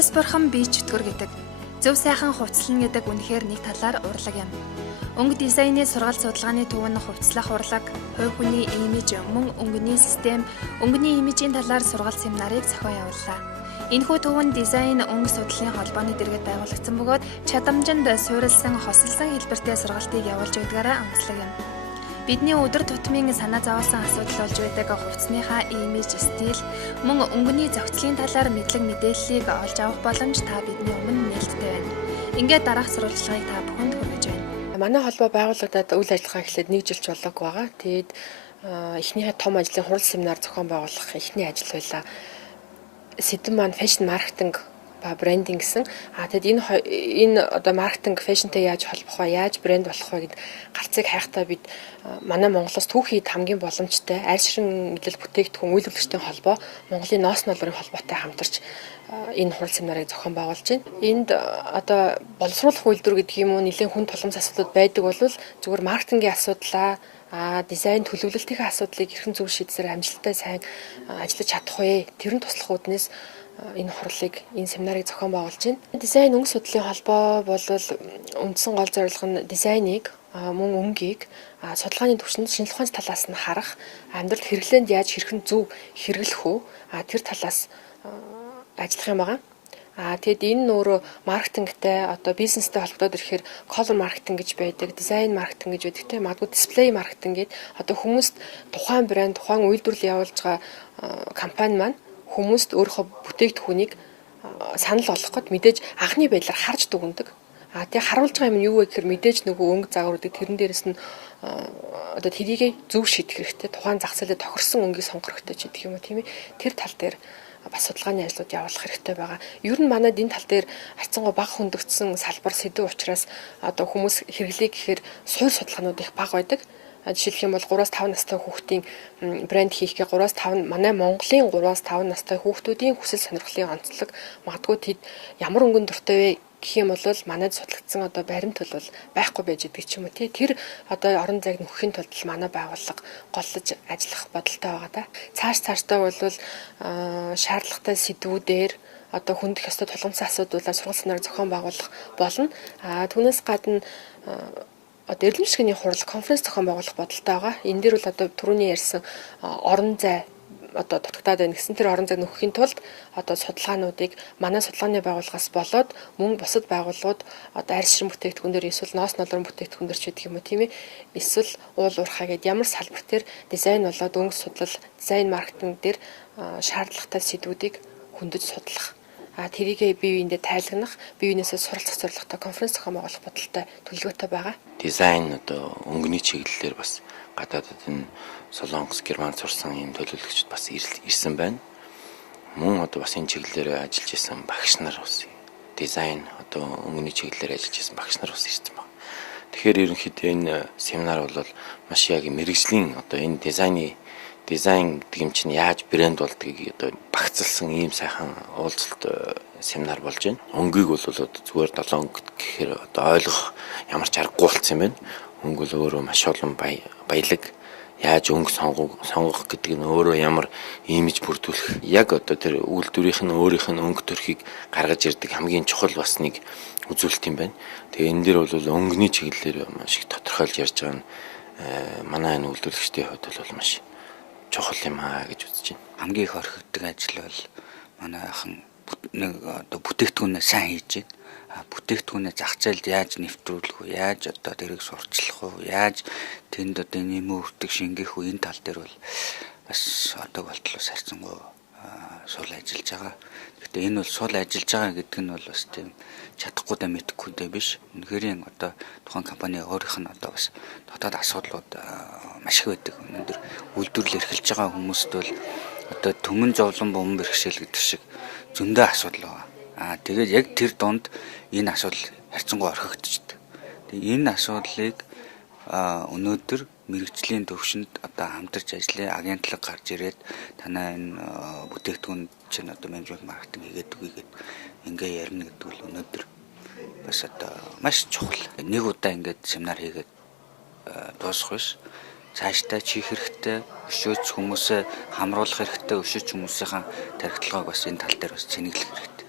Хувцас бурхан бие чөтгөр гэдэг. Зөв сайхан хувцлна гэдэг үнэхээр нэг талаар урлаг юм. Өнгө дизайны сургалт судалгааны төв нь хувцлах урлаг, хувь хүний имиж, мөн өнгөний систем, өнгөний имижийн талаар сургалт семинарыг зохион явууллаа. Энэхүү төв нь дизайн өнгө судлалын холбооны дэргэд байгуулагдсан бөгөөд чадамжинд суурилсан хосолсон хэлбэртэй сургалтыг явуулж байдгаараа онцлог юм. Бидний өдөр тутмын санаа зовоосон асуудал болж байдаг хувцсныхаа имиж, стил, мөн өнгөний зохицлын талаар мэдлэг мэдээллийг олж авах боломж та бидний өмнө нээлттэй байна. Ингээд дараах сурвалжлагыг та бүхэнд хүргэж байна. Манай холбоо байгууллагад үйл ажиллагаа эхлээд 1 жил болоог байгаа. Тэгээд эхнийхээ том ажлын хурал семинар зохион байгуулах эхний ажил байлаа. Сэдв маань фэшн маркетинг ба брендинг гэсэн. Тэгэд энэ одоо маркетинг фэшнтэй яаж холбох вэ? Яаж брэнд болох вэ гэд гарцыг хайхтаа бид манай Монголоос түүхийд хамгийн боломжтой аль ширэн мэдээлэл бүтээгдэхүүн үйлдвэрлэгчдийн холбоо Монголын ноос налбарын холбоотой хамтарч энэ хурал семинарыг зохион байгуулж байна. Энд одоо боловсруулах үйлдвэр гэдэг юм уу нэлээд хүн тулгамс асуудлууд байдаг бол зүгээр маркетингийн асуудлаа дизайн төлөвлөлтийн асуудлыг эрхэн зөв шийдсээр амжилттай сайн ажиллаж чадах вэ? Тэр нь туслах үүднээс энэ хурлыг, энэ семинарыг зохион байгуулж байна. Дизайн өнгө судлалын холбоо бол үндсэн гол зорилго нь дизайныг мөн өнгийг судалгааны түвшинд шинжлэх ухааны талаас нь харах, амьдралд хэрэглээнд яаж хэрхэн зөв хэрэглэх үү? Тэр талаас ажиллах юм байна. Тэгэд энэ нь өөрөө маркетингтэй одоо бизнестэй холбогдоод ирэхээр color маркетинг гэж байдаг, дизайн маркетинг гэж байдаг те магадгүй дисплей маркетинг гэдэг одоо хүмүүст тухайн брэнд, тухайн үйлдвэрлэл явуулж байгаа компани маань хүмүүст өөрийнхөө бүтээгдэхүүнийг санал болгох гээд мэдээж анхны байдлаар харж дүгнэдэг. Тэгээ харуулж байгаа юм нь юу вэ гэхээр мэдээж нөгөө өнгө загваруудыг тэрэн дээрээс нь одоо тэрийг зөв шийдэх хэрэгтэй. Тухайн зах зээлээ тохирсон өнгийг сонгох хэрэгтэй ч гэдэг юм уу тийм ээ. Тэр тал дээр бас судалгааны ажлууд явуулах хэрэгтэй байгаа. Ер нь манайд энэ тал дээр харьцангуй бага хөндөгдсөн салбар сэдв учраас одоо хүмүүс хэрэглэе гэхээр суур судалгаанууд их бага байдаг. Жишээлх юм бол 3-5 настай хүүхдийн брэнд хийхгээ 3-5 манай Монголын 3-5 настай хүүхдүүдийн хүсэл сонирхлын онцлог магадгүй тэд ямар өнгөн дуртай вэ гэх юм бол манайд судлагдсан одоо баримт бол байхгүй байж идэг ч юм уу тий. Тэр одоо орон зайг нөхөхийн тулд манай байгууллага голлож ажиллах бодолтой байгаа да. Цаашдаа бол шаардлагатай сэдвүүдээр одоо хүндэх ёстой тулгамсан асуудлуудаар сургалт семинар зохион байгуулах болно. Түүнээс гадна одоо эрдэм шигний хурал конференц зохион байгуулах бодолтой байгаа. Энэ дээр бол одоо түрүүний ярьсан орон зай одоо дутагдаад байна гэсэн тэр орон зайг нөхөхийн тулд одоо судалгаануудыг манай судалгааны байгууллагаас болоод мөн бусад байгууллагууд одоо арьс ширэн бүтээгдэхүүн дээр эсвэл ноос налбарын бүтээгдэхүүн дээр ч гэдэг юм уу тийм ээ эсвэл уул уурхай гэдэг ямар салбар төр дизайн болоод өнгө судлал, дизайн маркетинг дээр шаардлагатай сэдвүүдийг хөндөж судлах. Тэрийгээ бие биендээ тайлагнах, бие биенээсээ суралцах зорилготой конференц зохион байгуулах бодолтой төлөвлөгөөтэй байгаа. Дизайн одоо өнгөний чиглэлээр бас гадаадд энэ Солонгос, Герман сурсан юм төлөвлөгчд бас ирсэн байна. Мөн одоо бас энэ чиглэлээр ажиллаж исэн багш нар бас дизайн одоо өнгөний чиглэлээр ажиллаж исэн багш нар бас ирсэн байна. Тэгэхээр ерөнхийдөө энэ семинар бол маш яг мэрэгжлийн одоо энэ дизайн гэдэг юм чинь яаж брэнд болдгийг одоо багцлсан ийм сайхан уулзалт семинар болж байна. Өнгийг бол зүгээр 7 өнгө гэхээр одоо ойлгох ямар ч аргагүй болсон юм байна. Өнгө бол өөрөө маш олон баялаг яаж өнгө сонгох гэдэг нь өөрөө ямар имиж бүрдүүлэх яг одоо тэр үйлдвэрийнх нь өөрийнх нь өнгө төрхийг гаргаж ирдэг хамгийн чухал бас нэг үзүүлэлт юм байна. Тэгээ энэ дээр бол өнгөний чиглэлээр маш их тодорхойлж ярьж байгаа нь манай энэ үйлдвэрлэгчдийн хувьд бол маш чухал юм гэж үзэж байна. Хамгийн их орхигддаг ажил бол манайхан нэг одоо бүтээгдэхүүнээ сайн хийж байна. Бүтээгдэхүүнээ зах зээлд яаж нэвтрүүлэх вэ? Яаж одоо тэрийг сурчлах вэ? Яаж тэнд одоо нэмээ өртөг шингээх вэ? Энэ тал дээр бол бас одоо болтлоос харьцангуй сул ажиллаж байгаа. Гэхдээ энэ бол сул ажиллаж байгаа гэдэг нь бол бас тийм чадахгүйдээ мэдэхгүйдээ биш. Үнэхээр одоо тухайн компани өөрийнх нь одоо бас дотоод асуудлууд маш их байдаг. Өнөөдөр үйлдвэрлэл эрхэлж байгаа хүмүүст бол одоо төмөн зовлон бомб бэрхшээл гэдэг шиг зөндөө асуудал байгаа. Тэгээд яг тэр донд энэ асуудал харьцангуй орхигдчихдаг. Тэгээд энэ асуудлыг өнөөдөр мэрэгжлийн төвшөнд одоо хамтарч ажиллая агентлаг гарч ирээд танаа энэ бүтээгдэхүүн чинь одоо менежмент маркетинг хийгээд үгээд ингээ ярина гэдэг бол өнөөдөр бас одоо маш чухал. Нэг удаа ингээд семинар хийгээд дуусах биш. Цаашдаа чих хэрэгтэй, өшөөж хүмүүсээ хамруулах хэрэгтэй, өшөөж хүмүүсийн тархитлагыг бас энэ тал дээр бас цэнэглэх хэрэгтэй.